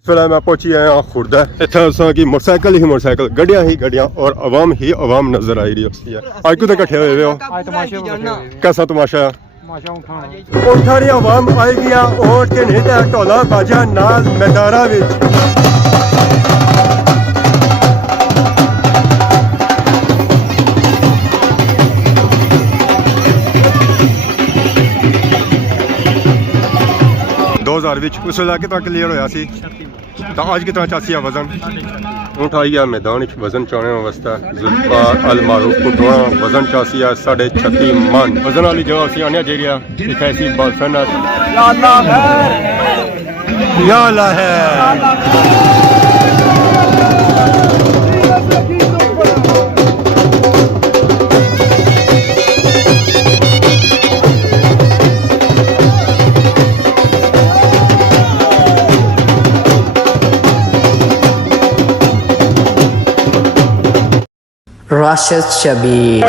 इस वेला मैं पहुंची आया खुर्दा इतना की मोटरसाइकिल ही मोटरसाइकिल गड्डियां ही गड्डियां और अवाम ही अवाम नजर आई रही होती है। आज क्यों इकट्ठे हुए हो? कैसा तमाशा? उठारी अवाम आई गया और के नहीं था ढोला बाजा नाल मैदाना विच उस वेला कितना क्लीयर होया सी तो आज कितना चासी है वजन? ऊँट आई गया मैदान वजन चाने वास्ते जुल्फकार अल मारूफ कुटवा वजन चासी है 36.5 मन वजन वाली जगह सी आने जेरिया एक ऐसी बासनत या अल्लाह है Rashid Shabir.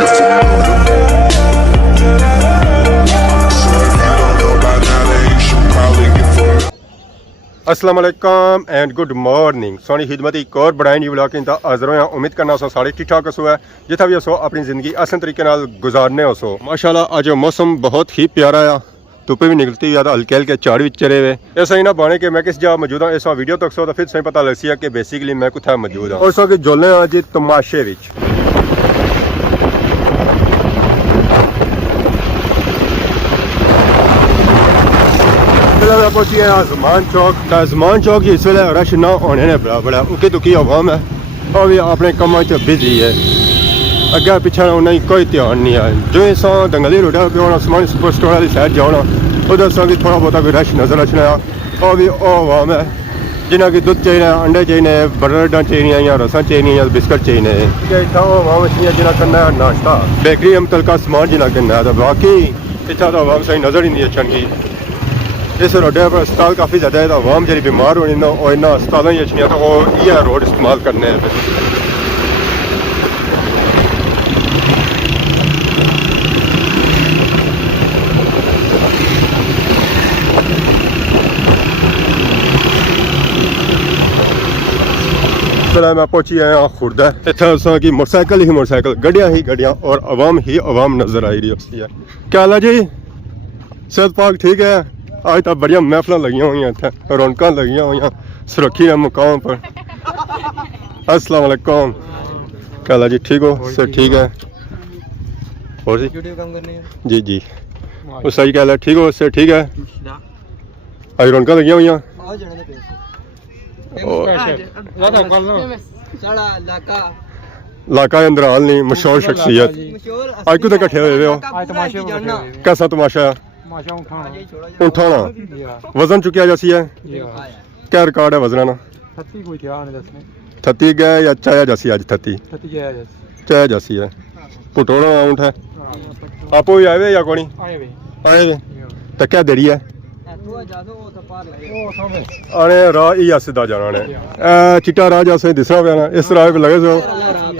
अस्सलाम वालेकुम एंड गुड मॉर्निंग सोनी खिदमत एक और बड़ा न्यू व्लॉग इंदा हाज़र होया। उम्मीद करना सो सारे ठीक ठाक हो है जितना भी हो अपनी ज़िंदगी आसान तरीके नाल गुजारने हो सो। माशाल्लाह आज मौसम बहुत ही प्यारा आ धुप्प भी निकलती हुई हल्के हल्के झाड़ भी चरे हुए ऐसा ही ना बने कि मैं किस जगह मौजूद हाँ। इस वीडियो तक सो तो फिर सही पता लग सी है कि बेसिकली मैं कुछ मौजूद हाँ और सो कि जोले आज तमाशे विच पहुंची है आजमान चौक। आजमान चौक इस वे रश ना होने ने बराबर है उकी दुखी अवाम है और भी अपने कामों च बिजी है अगे पिछा उन्हें कोई ध्यान नहीं है। जो इस दंगली रोड पे होना समान सुपर स्टोर वाली साइड जाना उधर सो कि थोड़ा बहुत भी रश नजर रचना और भी अवाम है जिन्हें कि दूध चाहिए अंडे चाहिए ब्रेडां चाहिए या रसा चाहिए या बिस्कुट चाहिए इतना अवाम अच्छी जिन्हें करना है नाश्ता बेकरी हम तलका समान जिन्हें करना है तो बाकी इतना तो अवाम सही नजर ही नहीं अच्छा की। इस रोडे पर अस्पताल काफ़ी ज़्यादा है तो अवाम जी बीमार होनी ना और इन्ना अस्पताल ही अच्छी तो ये रोड इस्तेमाल करने हैं। मैं पहुंची आया खुर्दा इतना की मोटरसाइकिल ही मोटरसाइकिल गड्डियां ही गड्डियां और अवाम ही अवाम नजर आई रही होती है। क्या हाल है जी? सेहत पाक ठीक है? आज तो बढ़िया महफिल लगिया हुई इतने रौनक लगिया हुई सुरखी है मुकाम पर। अस्सलाम वालेकुम क्या हाल है जी? ठीक हो? सर ठीक है और जी जी जी उस सही क्या हाल है? ठीक हो सर ठीक है? आज रौनक लगिया हुई लाका अंदर हाल नहीं मशहूर शख्सियत आज क्यों इकट्ठे हुए हो? कैसा तमाशा? उठाना वजन चुकिया जैसी है क्या रिकॉर्ड है वजना ना 30 गए या चाया जैसी आज 30 चाया जैसी है पुटोड़ा ऊँट है आप भी आए हुए या कौन आए हुए तो क्या देरी है आने राह ही सीधा जाना ने चिट्टा राह जैसे दिसना पे ना इस राह पे लगे सो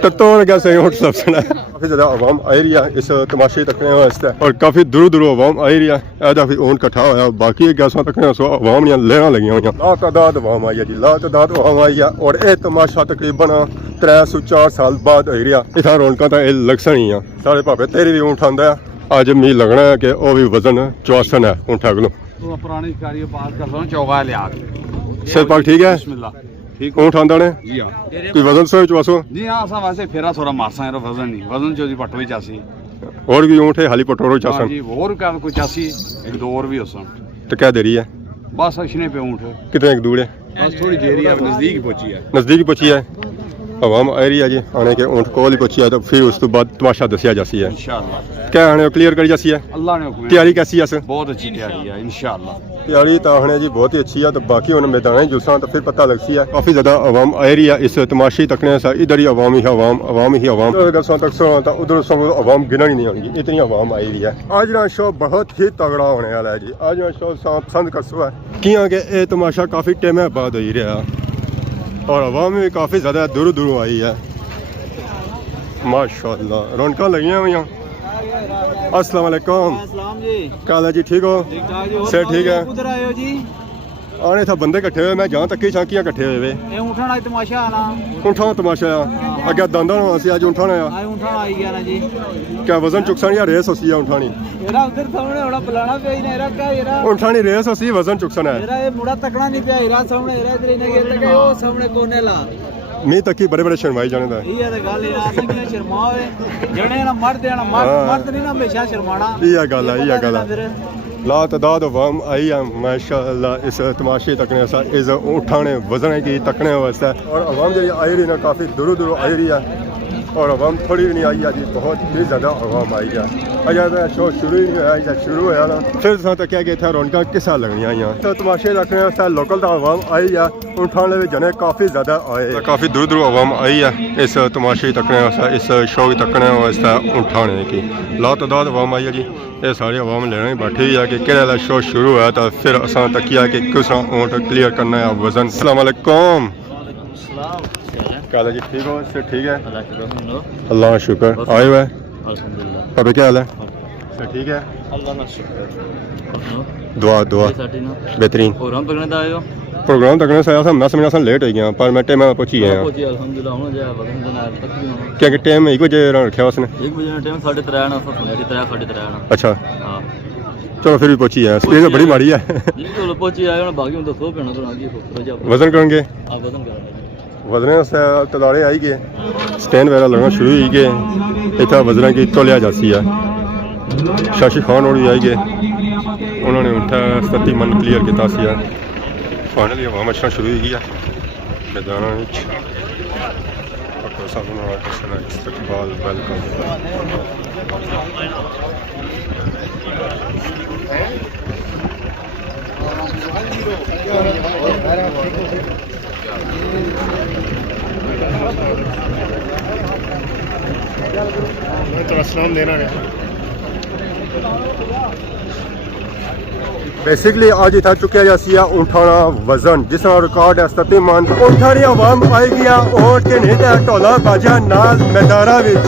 तत्तों क्या सही उठ सब सुना काफ़ी ज़्यादा आवाम आई रही है इस तमाशे तकने वास्ते और काफ़ी दूर दूर आवाम आई रही है ऐसा फिर ऊँट इकट्ठा होया बाकी गैसा तकने सो आवाम लेना लगी हुई लातादाद आवाम आई है जी लातादाद आवाम आई है और यह तमाशा तकरीबन 304 साल बाद आई रहा इतना रौनक तो यह लगसन ही है सारे भावे तेरे भी ऊँट आंदा है अज मी लगना है कि वह भी वजन चौसन है ऊँठा को सेहत पाक ठीक है? ठीक ऊँट आंदा ने कोई वजन सो चौसो जी हाँ असा वैसे फेरा थोड़ा मारसा है वजन नहीं वजन जो जी पटवी चासी और भी ऊँट है हाली पटोरो चासन जी और का कोई चासी एक दो और भी होसन तो क्या देरी है? बस अशने पे ऊँट कितने एक दूर है? बस थोड़ी देरी है नजदीक पहुंची है आवाम आ रही है जी आने के ऊँट कोल ही पहुंची है तो फिर उस तो बाद तमाशा दसिया जासी है इंशाअल्लाह क्या आने क्लियर करी जासी है अल्लाह ने हुक्म तैयारी कैसी है? बहुत अच्छी तैयारी है इंशाअल्लाह तैयारी तो आने जी बहुत ही अच्छी है तो बाकी उन्हें मैदान जुलसा तो फिर पता लगती है काफ़ी ज़्यादा आवाम आ रही है इस तमाशी तकने से इधर ही आवाम ही आवाम अगर सौ तक सो तो उधर सो आवाम गिना नहीं होगी इतनी आवाम आई रही है। आज ना शो बहुत ही तगड़ा होने वाला है जी आज ना शो पसंद कर सो है किया कि ये तमाशा काफ़ी टाइम बाद हो रहा और आवाम भी काफ़ी ज़्यादा दूर दूर आई है माशाअल्लाह रौनक लगी हुई। अस्सलाम वालेकुम क्या हाल है जी? ठीक हो? सर ठीक है? ਆਣੇ ਤਾਂ ਬੰਦੇ ਇਕੱਠੇ ਹੋਏ ਮੈਂ ਜਾਂ ਤੱਕੀ ਛਾਂਕੀਆਂ ਇਕੱਠੇ ਹੋਏ ਵੇ ਇਹ ਊਂਠਾਂ ਦਾ ਤਮਾਸ਼ਾ ਆਣਾ ਊਂਠਾਂ ਤਮਾਸ਼ਾ ਆ ਅੱਗੇ ਦੰਦਾਂ ਨੂੰ ਅਸੀਂ ਅੱਜ ਊਂਠਾਂ ਨੇ ਆ ਆ ਊਂਠਾਂ ਆਈ ਗਿਆ ਨਾ ਜੀ ਕਿਆ ਵਜ਼ਨ ਚੁਕਸਣ ਜਾਂ ਰੇਸ ਅਸੀਂ ਆ ਊਂਠਾਂ ਨਹੀਂ ਇਹਦਾ ਉਧਰ ਸਾਹਮਣੇ ਹੋਣਾ ਬੁਲਾਣਾ ਪਿਆ ਹੀ ਨਾ ਇਹਦਾ ਕਾ ਇਹਦਾ ਊਂਠਾਂ ਨਹੀਂ ਰੇਸ ਅਸੀਂ ਵਜ਼ਨ ਚੁਕਸਣ ਹੈ ਇਹਦਾ ਇਹ ਮੁੰਡਾ ਤਕਣਾ ਨਹੀਂ ਪਿਆ ਇਹਦਾ ਸਾਹਮਣੇ ਇਹਦਾ ਇਧਰ ਇਹਨੇ ਗਿਰ ਲਗੇ ਉਹ ਸਾਹਮਣੇ ਕੋਨੇ ਲਾ ਨਹੀਂ ਤੱਕੀ ਬੜੇ ਬੜੇ ਸ਼ਰਮਾਈ ਜਾਣੇ ਦਾ ਇਹ ਤਾਂ ਗੱਲ ਇਹ ਆਸਾਂ ਕਿ ਸ਼ਰਮਾ ਹੋਵੇ ਜਿਹੜੇ ਨਾ ਮਰਦ ਆ ਨਾ ਮਰਦ ਨਹੀਂ ਨਾ ਹਮੇਸ਼ਾ ਸ਼ਰਮਾਣਾ ਇਹ ਆ ਗੱਲ ਆ ਇਹ ਆ ਗੱਲ ਆ ला तादाद अवाम आई है माशाअल्लाह इस तमाशे तकने सा इस उठाने वजन की तकने वास्ते और अवाम जो आई रही ना काफ़ी दूरों दूरों आई रही है और अवाम थोड़ी भी नहीं आई है जी बहुत ही ज़्यादा अवाम आई है अगर शो शुरू ही नहीं होया शुरू होया ना फिर तक क्या कि इतना रौनक किस साल लगनी आई तो तमाशे तकने वास्ते लोकल तो अवाम आई है उठाने में जने काफ़ी ज़्यादा आए काफ़ी दूर दूर अवाम आई है इस तमाशे तकने वास्ते इस शो तकने वास्ते उठाने की ला तादाद अवाम आई है जी ये सारी अवाम लेने बैठी हुई है कि केड़ा शो शुरू हुआ तो फिर असा तकिया कि किस ऊँट क्लियर करना है वजन। अस्सलाम वालेकुम। क्या जी ठीक हो से ठीक है अल्लाह का शुक्र आए हुए अब क्या हाल है से ठीक है दुआ दुआ बेहतरीन प्रोग्राम तक हम 10 मिनट लेट हो गया पर मैं टाइम पहुंची गया क्या कि टाइम एक बजे रखा उसने 1 बजे टाइम 3:30 अच्छा चलो फिर भी पहुंची है स्पीड बड़ी माड़ी है चलो पहुंची आए बाकी हम दसो पैना तो आगे वजन करेंगे वजन करेंगे वजन तदाड़े आई गए स्टैंड वगैरह लगना शुरू हो गए इतना वजन की तो लिया जाती है शाशी खान और भी आई गए उन्होंने उठा 37 मन क्लियर किया फाइनली हवा मचना शुरू हो गया मैदान इस्तकबाल वेलकम बेसिकली आज इतना चुकिया जासी है ऊँठाना वजन जिस रिकॉर्ड है 37 मन ऊँठानी आवाम आई गया ओट के नहीं था ढोला बाजा नाल मैदारा विच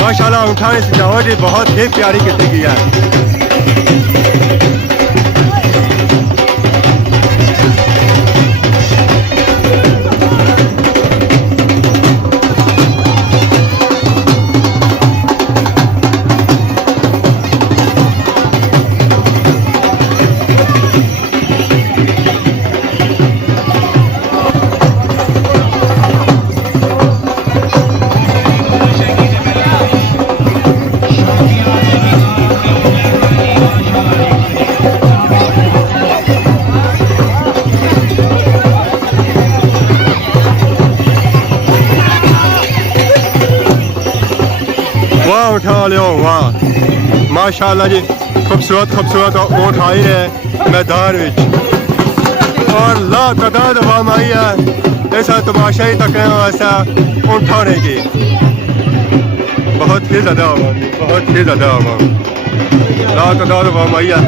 माशाल्लाह ऊँठानी सजावट बहुत ही प्यारी की गई है। वाह उठा लियो वाह माशाल्लाह जी खूबसूरत खूबसूरत ऊँट आई रहे मैदान विच और ला तादाद अवाम आई है ऐसा तमाशा ही तक ऐसा उठाने की बहुत ही ज़्यादा अवाम बहुत ही ज़्यादा अवाम ला तादाद अवाम आई है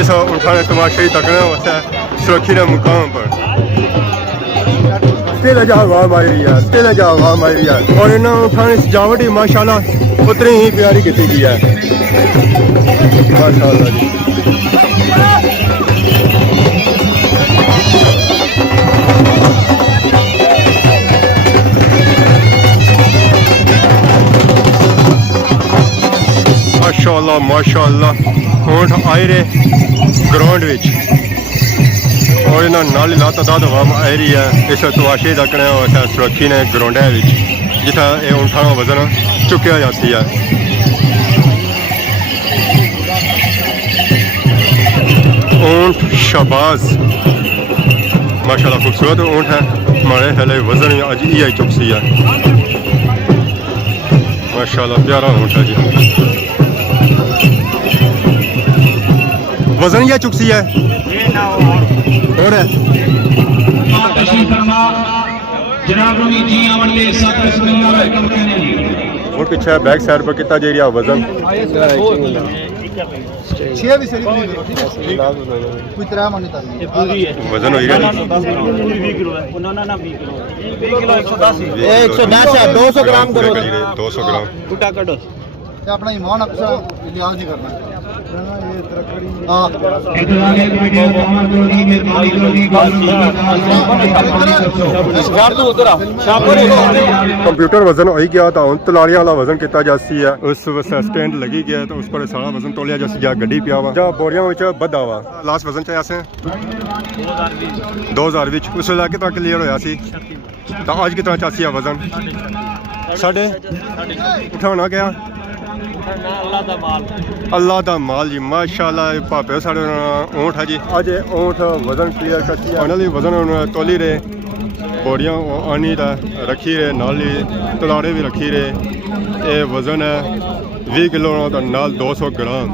ऐसा उठाने तमाशा ही तकने वैसा सुरक्षित मुकाम पर आवाम आई रही है आवाम आई रही है और इन्होंने उठाने सजावट ही माशाल्लाह उतनी ही प्यारी की गई है माशाल्लाह जी। माशाल्लाह माशाल्लाह ऊँट आए रहे ग्राउंड विच और इन्होंने नाल ला तादाद अवाम आई रही है इस तमाशे तकने सुरक्षी ने ग्राउंड जिथा ये ऊँठा वजन चुकिया जाती है। ऊँट शहबाज माशाल्लाह खूबसूरत ऊँट है हमारे ख्याल वजन अज ही चुकसी है माशाल्लाह प्यारा ऊँट है जी वजन यह चुकसी है और है और पीछे बैक साइड पर कितना जेरिया वजन 6 भी सही कोई तरह मान्यता नहीं वजन हो गया ना 20 किलो 110 110 है 200 ग्राम करो 200 ग्राम कुटा कटो ਤੇ ਆਪਣਾ ਇਮਾਨ ਅਕਸਾ ਇਲਾਜ ਨਹੀਂ ਕਰਨਾ ਇਹ ਤਰਕੜੀ कंप्यूटर वजन हो ही गया तो हूँ तलाड़ियां वाला वजन किया जासी है उस वास्ते स्टैंड लगी गया तो उस पर सारा वजन तोलिया जासी जा गड्डी पिया वा जा बोरियां विच बधा वा लास्ट वजन चाहिए असें 2000 विच उस वेले कितना क्लियर होया सी तो आज कितना चासी है वजन साढ़े उठाना गया अल्लाह दा माल जी माशाल्लाह भापे साढ़े ऊँट है जी अज ऊँट वजन क्लियर करती है उन्होंने वजन तोली रहे बोरियां आनी रखी रहे नाल ही तलाड़े भी रखी रहे ये वजन है 20 किलो नाल 200 ग्राम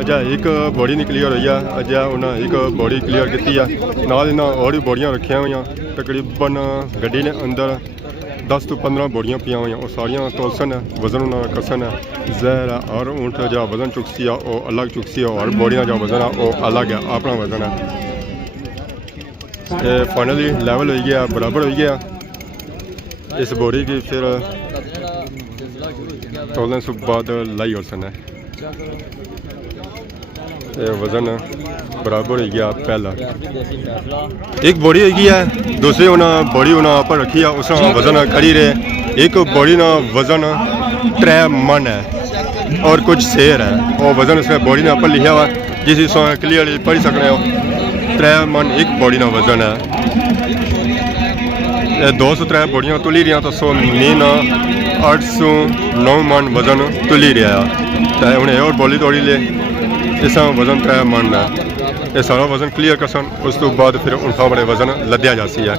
अजा एक बोरी नहीं क्लियर हुई है अजा उन्हें एक बोरी क्लियर की है नाल इन्हें और भी बोरियां रखिया हुई तकरीबन गड्डी ने अंदर 10 तो 15 बोरियां पिया हुई और सारियां तोलसन है वजन उन्हें कसन है जहर है और ऊँट जो वजन चुकसी है वो अलग चुकसी है और बोरियां जो वजन है वो अलग है अपना वजन है फाइनली लेवल हो गया बराबर हो गया इस बोरी की फिर तोलने से बाद लाई और सन है वजन बराबर हो गया पहला एक बोरी हो गई है दूसरी उन्हें बोरी उन्हें ऊपर रखी है उस वजन खड़ी रहे एक बोरी ना वजन 3 मन है और कुछ शेर है और वजन उसमें बोरी ने ऊपर लिखा हुआ जिस क्लियरली पढ़ सकते हो 3 मन एक बोरी ना वजन है 203 बोरियां तुली रही तो 100 मीन 809 मन वजन तुली रहा तो उन्हें और बोली तोड़ी ले इस वजन 3 मन है ये सारा वजन क्लियर करसन उस तो बाद फिर उनका बड़े वजन लद्या जाती है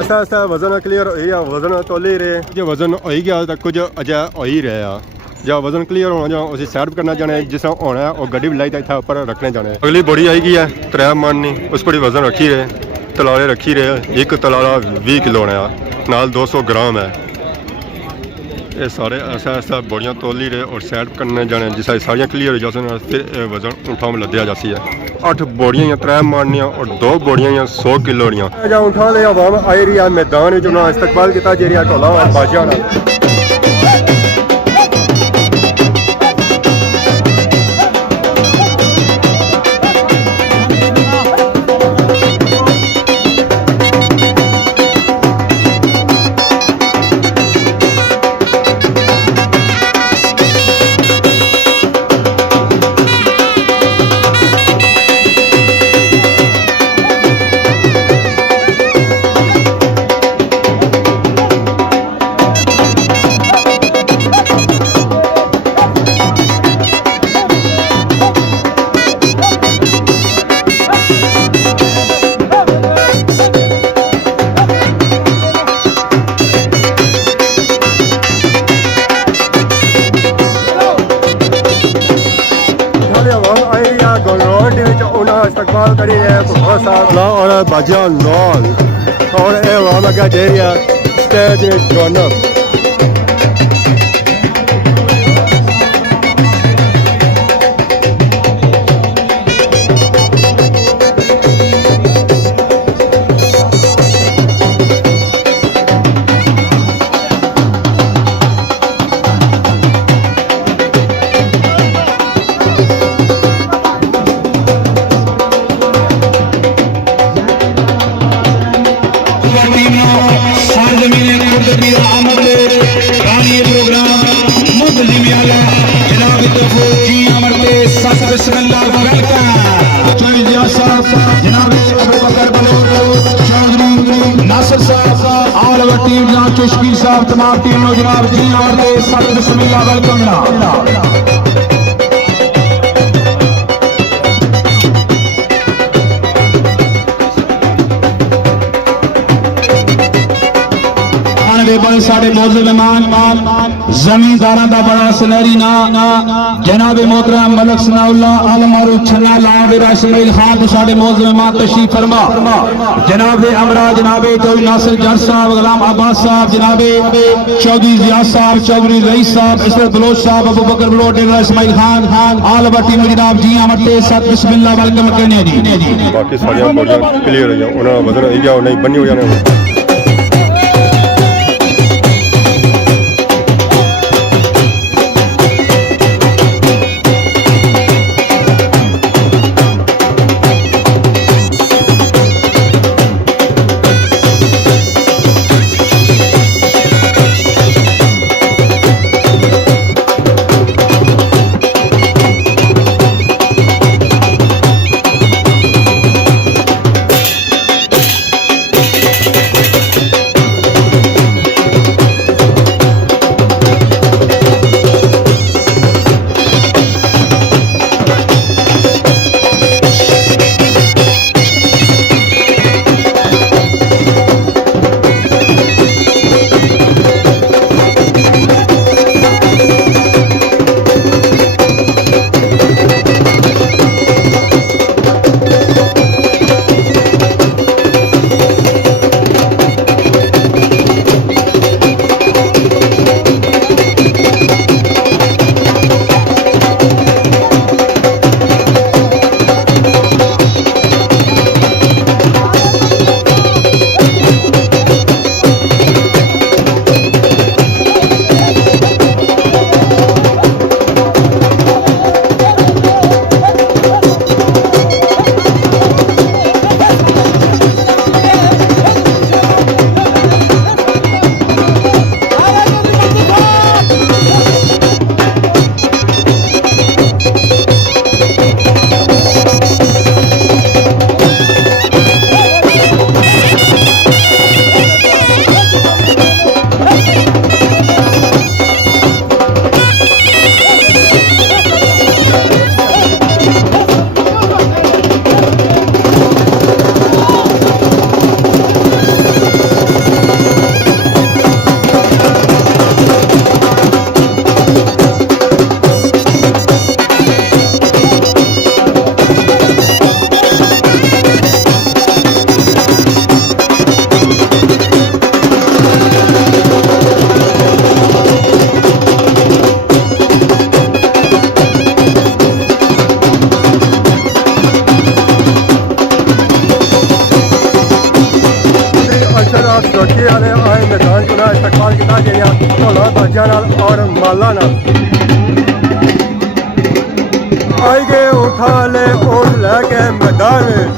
ऐसा ऐसा वजन क्लियर हो गया वजन तोली रहे जो वजन हो ही गया तो कुछ अजय हो ही रहा या वजन क्लियर होना जो उसे सैर करना जाने जिस होना है और गड्डी भी लाई था ऊपर रखने जाने अगली बोरी आई गई है 3 मन नहीं उस पर वजन रखी रहे तलाड़े रखी रहे एक तलाड़ा 20 किलो है नाल 200 ग्राम है ये सारे ऐसा ऐसा बोरियां तोली रहे और सैर करने जाने जिस सारियां क्लियर हो जाते फिर वजन उठा में लद्या जाती है 8 बोरियां या 3 मानियां और 2 बोरियां या 100 किलो दियां उठा ले आवाम आई रही है मैदान में उन्होंने इस्तकबाल किया जेरिया टोला बाजिया इस्तकबाल करी है बहुत सारा और बाजिया नॉल और ये वहाँ लगा जेरिया स्टेज जोनअप चुशकी साहब तमाम टीमों जनाब जी और सत बिस्मिल्लाह वेलकम ਦੇ ਬੜੇ ਸਾਡੇ ਮੌਜੂਦ ਮਹਿਮਾਨ ਜ਼ਮੀਂਦਾਰਾਂ ਦਾ ਬੜਾ ਸੁਨਹਿਰੀ ਨਾਂ जनाब मोहतरम मलक सनाउल्लाह आलम मारूफ छन्ना लावेर इस्माइल खान तो साडे मौजूद मेहमान तशरीफ फरमा जनाब अमरा जनाब चौधरी नासिर जट साहब गुलाम अब्बास साहब जनाब चौधरी जियाद साहब चौधरी रईस साहब इसरत बलोच साहब अबू बकर बलोच डेरा इस्माइल खान आल भट्टी में जनाब जी अमरते सत बिस्मिल्लाह वेलकम करने जी बाकी सारियां बोलियां क्लियर हो जाओ उन्होंने वजन इया नहीं बन्नी हो जाने और माला आई गए उठा ले ऊँट लैके मैदान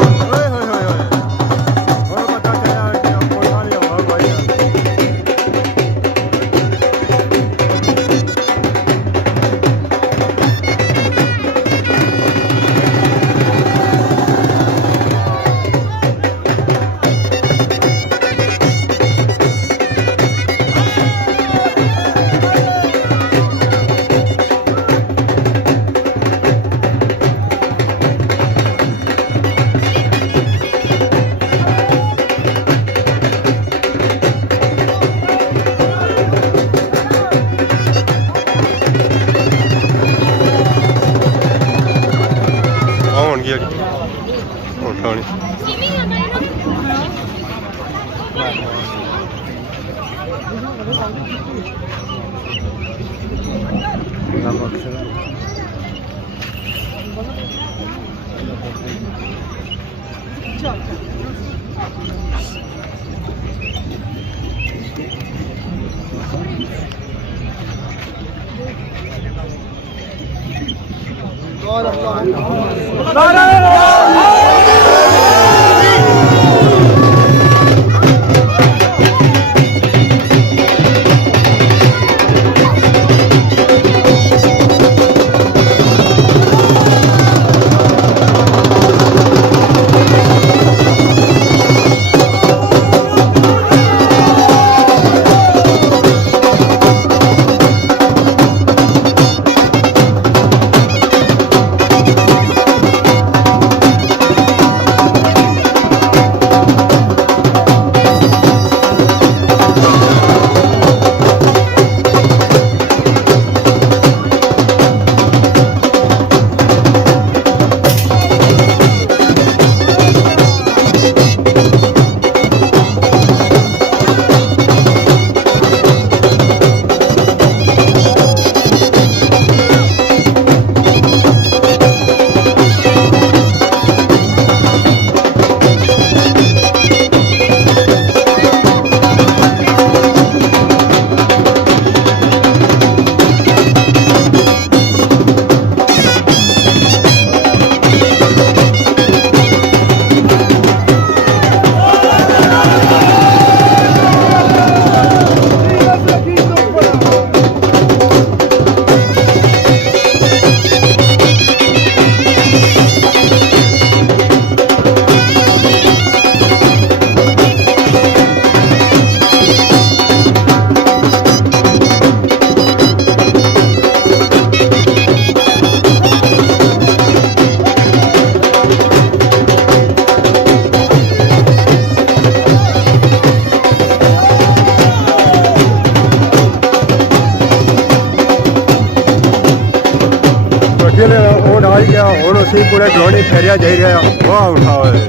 ਅਸੀਂ ਪੂਰੇ ਗਰਾਊਂਡ ਫੇਰਿਆ ਜਾਈ ਰਿਹਾ ਵਾਹ ਉਠਾ ਓਏ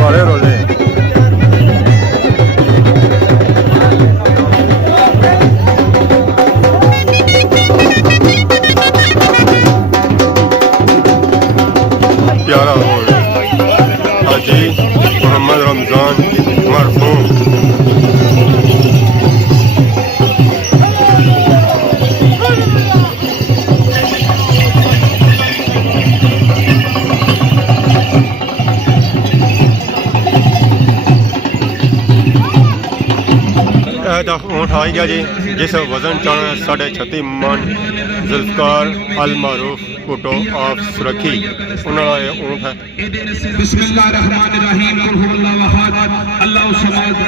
ਵਾਲੇ ਰੋਲੇ प्यारा हो हाजी मोहम्मद रमजान मरहूम ऊँट आ गया जी जिस वजन चाना 36 मन जुल्फकार अल मारूफ फोटो ऑफ सुरखी उन्होंने ऊँट है बिस्मिल्लाहिर्रहमानिर्रहीम कुल हुवल्लाहु अहद अल्लाहु समद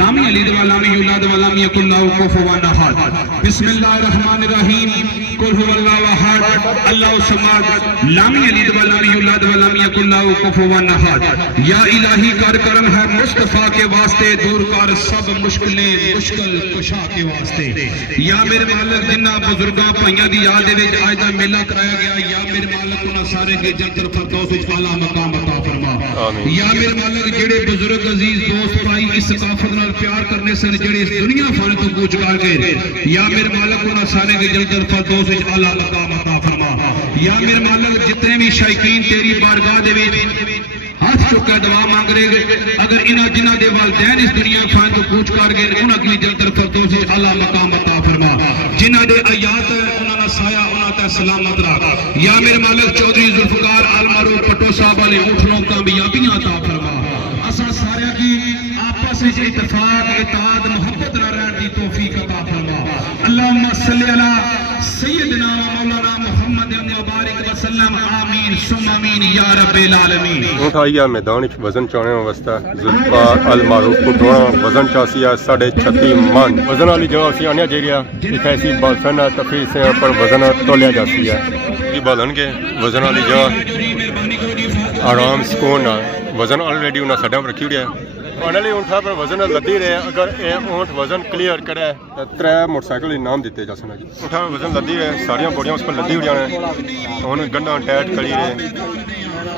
लामी यलिद व लाम यूलद व लम यकुल लहू कुफुवन अहद बिस्मिल्लाहिर्रहमानिर्रहीम कुल हुवल्लाहु अहद अल्लाहु समद लामी यलिद व लाम यूलद व लम यकुल लहू कुफुवन अहद या इलाही कर करम है मुस्तफा के वास्ते दूर कर सब मुश्किलें मुश्किल कुशा के वास्ते या मेरे मालिक जिन्ना बुजुर्गां भाइयां दी याद दे विच आज दा मेला कराया गया या मेरे मालिक उन्हां सारे के जन्नत फिरदौस विच आला मकाम अता फरमा या मेरे मालिक जेड़े बुजुर्ग अजीज दोस्त भाई इस सकाफत नाल प्यार करने सन जेड़े इस दुनिया फाने तो कूच कर गए या मेरे मालिक उन्हां सारे के जन्नत फिरदौस विच आला मकाम अता फरमा या मेरे मालिक जितने भी शायकीन तेरी बारगाह दे विच हाथ चुका दुआ मांग रहे अगर इन्हां जिन्हां दे वालिदैन इस दुनिया फाने तो कूच कर गए उन्हां की जन्नत फिरदौस विच आला मकाम अता फरमा जिन्हां दे आयात उन्हां दा साया उन्हां ते सलामत रख या मेरे मालिक चौधरी जुल्फकार अल मारूफ पट्टो साहब वाले ऊँटों कामयाबियां अता फरमा असां सारियां की आपस विच इत्तेफाक इताअत मोहब्बत नाल रहण दी तौफीक अता फरमा अल्लाहुम्मा सल्ली अला सय्यदना व मौलाना मुहम्मद मुबारक वसल्लम आमीन सुम्मा आमीन या रब्बिल आलमीन ऊँट आई गया मैदान विच वजन चाने वास्ते जुल्फकार अल मारूफ फोटो वजन चासी है 36 मन वजन वाली जगह असी आने जा रहा एक ऐसी बासन तफरी से पर वजन तोलिया जाती है ये बालन के वजन वाली जगह आराम सुकून वजन ऑलरेडी उन्हें सड्डा रखी हुई है फाइनली ऊँट पर वजन लदी रहे अगर ये ऊँट वजन क्लीयर करे तो 3 मोटरसाइकिल इनाम दिते जा सकते जी ऊँट पर वजन लदी रहे सारिया बोरियां उस पर लदी हुई हैं हूँ गंढा टाइट करी रहे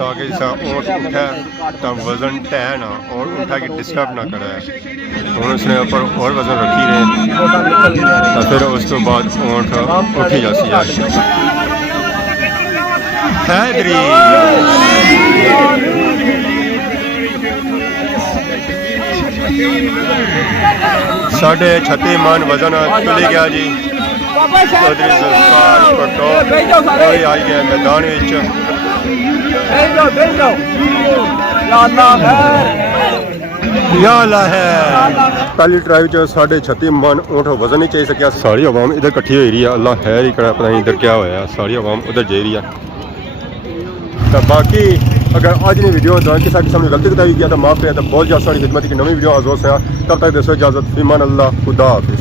ताकि जैसा ऊँट उठे तो वजन टह ना और ऊँटा की डिस्टर्ब ना करे हूँ उसने ऊपर और वजन रखी रहे तो फिर उस तो बाद ऊँट उठी जाती है 36 मन वजन चले गया जी चौधरी जुल्फकार पट्टो कोई आई गया मैदान पहली ट्राई 36 मन ऊँट वजन नहीं चाहिए सकिया सारी आवाम इधर कट्ठी हो रही है अल्लाह खैर ही करा पता नहीं इधर क्या होया सारी आवाम उधर जा रही है तो बाकी अगर आज ने वीडियो किसी किस्म की गलती बताई गया तो माफ़ करें तो बहुत ज़्यादा सारी खिदमत की नवी वीडियो आजों से तब तक दोस्तों इजाज़त फ़िमान अल्लाह खुदा हाफिज़।